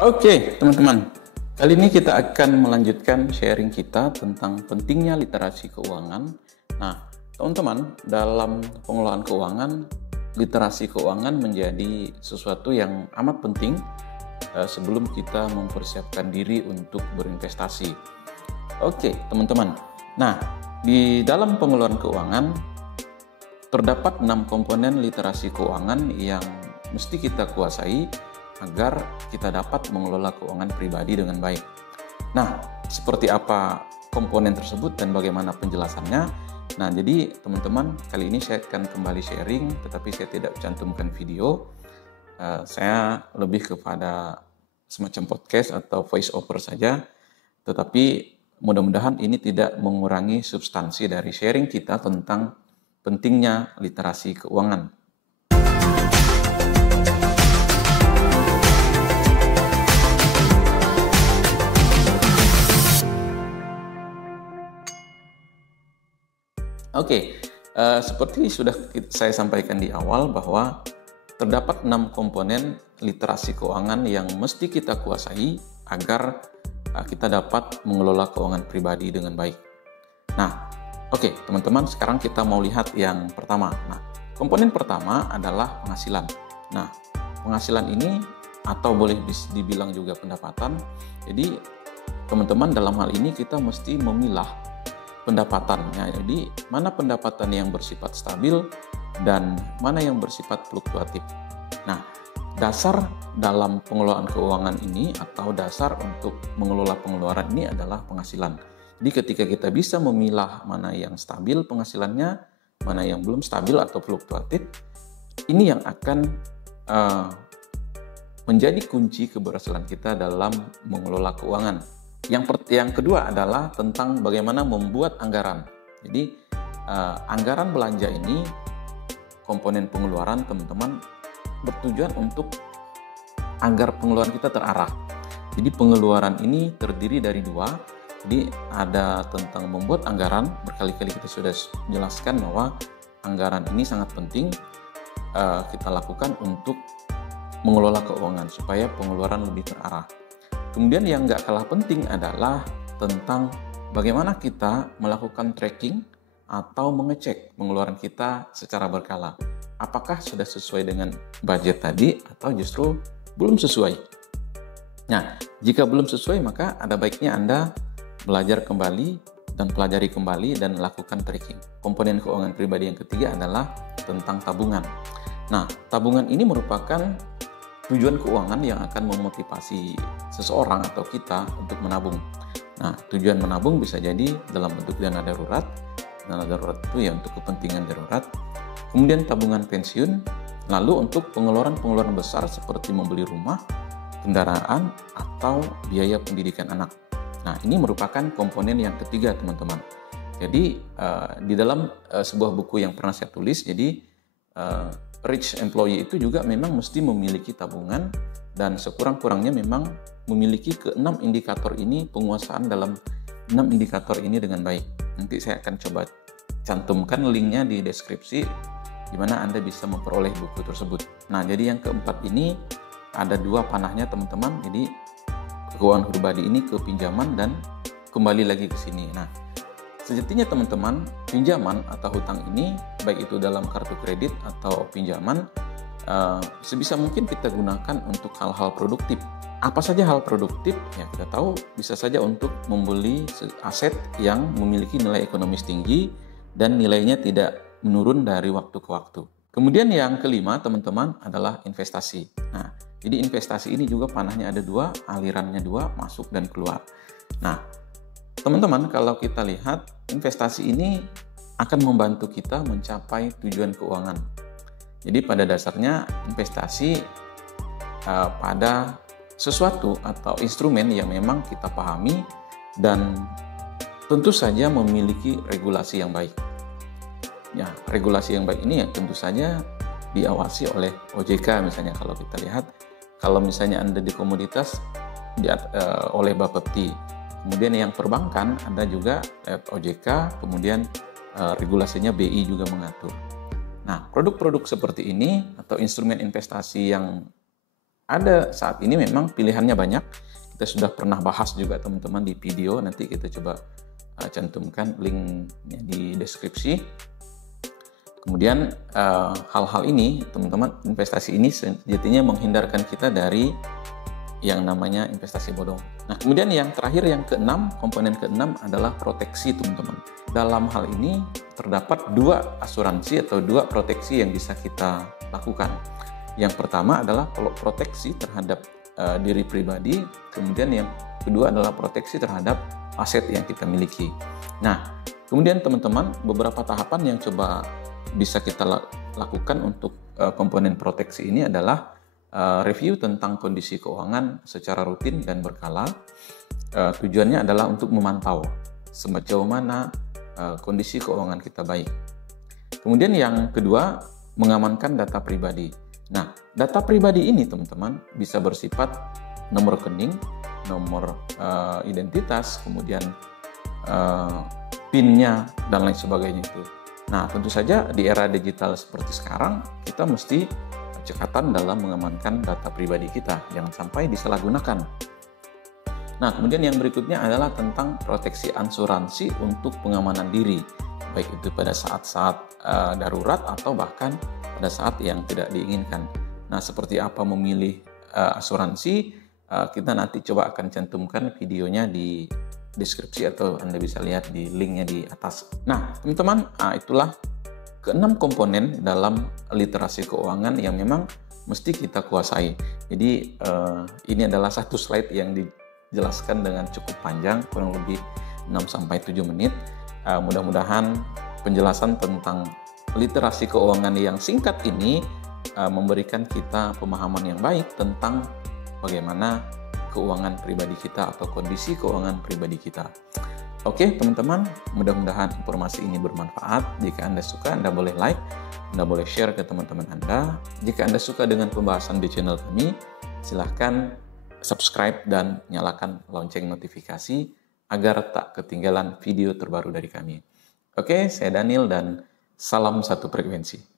Oke, teman-teman. Kali ini kita akan melanjutkan sharing kita tentang pentingnya literasi keuangan. Nah, teman-teman, dalam pengelolaan keuangan, literasi keuangan menjadi sesuatu yang amat penting sebelum kita mempersiapkan diri untuk berinvestasi. Oke, teman-teman. Nah, di dalam pengelolaan keuangan terdapat 6 komponen literasi keuangan yang mesti kita kuasai agar kita dapat mengelola keuangan pribadi dengan baik. Nah, seperti apa komponen tersebut dan bagaimana penjelasannya? Nah, jadi teman-teman, kali ini saya akan kembali sharing, tetapi saya tidak cantumkan video. Saya lebih kepada semacam podcast atau voice over saja, tetapi mudah-mudahan ini tidak mengurangi substansi dari sharing kita tentang pentingnya literasi keuangan. Oke, seperti sudah saya sampaikan di awal bahwa terdapat 6 komponen literasi keuangan yang mesti kita kuasai agar kita dapat mengelola keuangan pribadi dengan baik. Nah, oke, teman-teman, sekarang kita mau lihat yang pertama. Nah, komponen pertama adalah penghasilan. Nah, penghasilan ini atau boleh dibilang juga pendapatan. Jadi, teman-teman, dalam hal ini kita mesti memilah pendapatannya. Jadi, mana pendapatan yang bersifat stabil dan mana yang bersifat fluktuatif. Nah, dasar dalam pengelolaan keuangan ini atau dasar untuk mengelola pengeluaran ini adalah penghasilan. Jadi, ketika kita bisa memilah mana yang stabil penghasilannya, mana yang belum stabil atau fluktuatif, ini yang akan menjadi kunci keberhasilan kita dalam mengelola keuangan. Yang kedua adalah tentang bagaimana membuat anggaran. Jadi anggaran belanja ini, komponen pengeluaran, teman-teman, bertujuan untuk agar pengeluaran kita terarah. Jadi pengeluaran ini terdiri dari 2. Jadi ada tentang membuat anggaran. Berkali-kali kita sudah jelaskan bahwa anggaran ini sangat penting kita lakukan untuk mengelola keuangan supaya pengeluaran lebih terarah. Kemudian yang nggak kalah penting adalah tentang bagaimana kita melakukan tracking atau mengecek pengeluaran kita secara berkala. Apakah sudah sesuai dengan budget tadi atau justru belum sesuai? Nah, jika belum sesuai maka ada baiknya Anda belajar kembali dan pelajari kembali dan lakukan tracking. Komponen keuangan pribadi yang ketiga adalah tentang tabungan. Nah, tabungan ini merupakan tujuan keuangan yang akan memotivasi seseorang atau kita untuk menabung. Nah, tujuan menabung bisa jadi dalam bentuk dana darurat. Dana darurat itu ya untuk kepentingan darurat. Kemudian tabungan pensiun, lalu untuk pengeluaran-pengeluaran besar seperti membeli rumah, kendaraan, atau biaya pendidikan anak. Nah, ini merupakan komponen yang ketiga, teman-teman. Jadi, di dalam sebuah buku yang pernah saya tulis, jadi rich employee itu juga memang mesti memiliki tabungan dan sekurang-kurangnya memang memiliki ke-6 indikator ini, penguasaan dalam 6 indikator ini dengan baik. Nanti saya akan coba cantumkan linknya di deskripsi di mana Anda bisa memperoleh buku tersebut. Nah, jadi yang keempat ini ada 2 panahnya, teman-teman. Jadi keuangan pribadi ini ke pinjaman dan kembali lagi ke sini. Nah, sejatinya teman-teman, pinjaman atau hutang ini, baik itu dalam kartu kredit atau pinjaman, sebisa mungkin kita gunakan untuk hal-hal produktif. Apa saja hal produktif? Ya, kita tahu bisa saja untuk membeli aset yang memiliki nilai ekonomis tinggi dan nilainya tidak menurun dari waktu ke waktu. Kemudian yang kelima, teman-teman, adalah investasi. Nah, jadi investasi ini juga panahnya ada 2, alirannya 2, masuk dan keluar. Nah, teman-teman, kalau kita lihat, investasi ini akan membantu kita mencapai tujuan keuangan. Jadi pada dasarnya investasi pada sesuatu atau instrumen yang memang kita pahami dan tentu saja memiliki regulasi yang baik. Ya, regulasi yang baik ini ya tentu saja diawasi oleh OJK misalnya. Kalau kita lihat, kalau misalnya Anda di komoditas oleh Bapepti. Kemudian yang perbankan ada juga OJK, kemudian regulasinya BI juga mengatur. Nah, produk-produk seperti ini atau instrumen investasi yang ada saat ini memang pilihannya banyak. Kita sudah pernah bahas juga teman-teman di video, nanti kita coba cantumkan linknya di deskripsi. Kemudian hal-hal ini teman-teman, investasi ini sejatinya menghindarkan kita dari yang namanya investasi bodong. Nah, kemudian yang terakhir, yang keenam, komponen keenam adalah proteksi teman-teman. Dalam hal ini terdapat dua asuransi atau dua proteksi yang bisa kita lakukan. Yang pertama adalah proteksi terhadap diri pribadi, kemudian yang kedua adalah proteksi terhadap aset yang kita miliki. Nah, kemudian teman-teman, beberapa tahapan yang coba bisa kita lakukan untuk komponen proteksi ini adalah review tentang kondisi keuangan secara rutin dan berkala. Tujuannya adalah untuk memantau sejauh mana kondisi keuangan kita baik. Kemudian yang kedua, mengamankan data pribadi. Nah, data pribadi ini teman-teman bisa bersifat nomor rekening, nomor identitas, kemudian PIN-nya dan lain sebagainya itu. Nah, tentu saja di era digital seperti sekarang, kita mesti cekatan dalam mengamankan data pribadi kita, jangan sampai disalahgunakan. Nah, kemudian yang berikutnya adalah tentang proteksi asuransi untuk pengamanan diri, baik itu pada saat-saat darurat atau bahkan pada saat yang tidak diinginkan. Nah, seperti apa memilih asuransi, kita nanti coba akan cantumkan videonya di deskripsi atau Anda bisa lihat di linknya di atas. Nah, teman-teman, itulah keenam komponen dalam literasi keuangan yang memang mesti kita kuasai. Jadi ini adalah satu slide yang dijelaskan dengan cukup panjang, kurang lebih 6-7 menit. Mudah-mudahan penjelasan tentang literasi keuangan yang singkat ini memberikan kita pemahaman yang baik tentang bagaimana keuangan pribadi kita atau kondisi keuangan pribadi kita. Oke teman-teman, mudah-mudahan informasi ini bermanfaat. Jika Anda suka, Anda boleh like, Anda boleh share ke teman-teman Anda. Jika Anda suka dengan pembahasan di channel kami, silahkan subscribe dan nyalakan lonceng notifikasi agar tak ketinggalan video terbaru dari kami. Oke, saya Daniel dan salam satu frekuensi.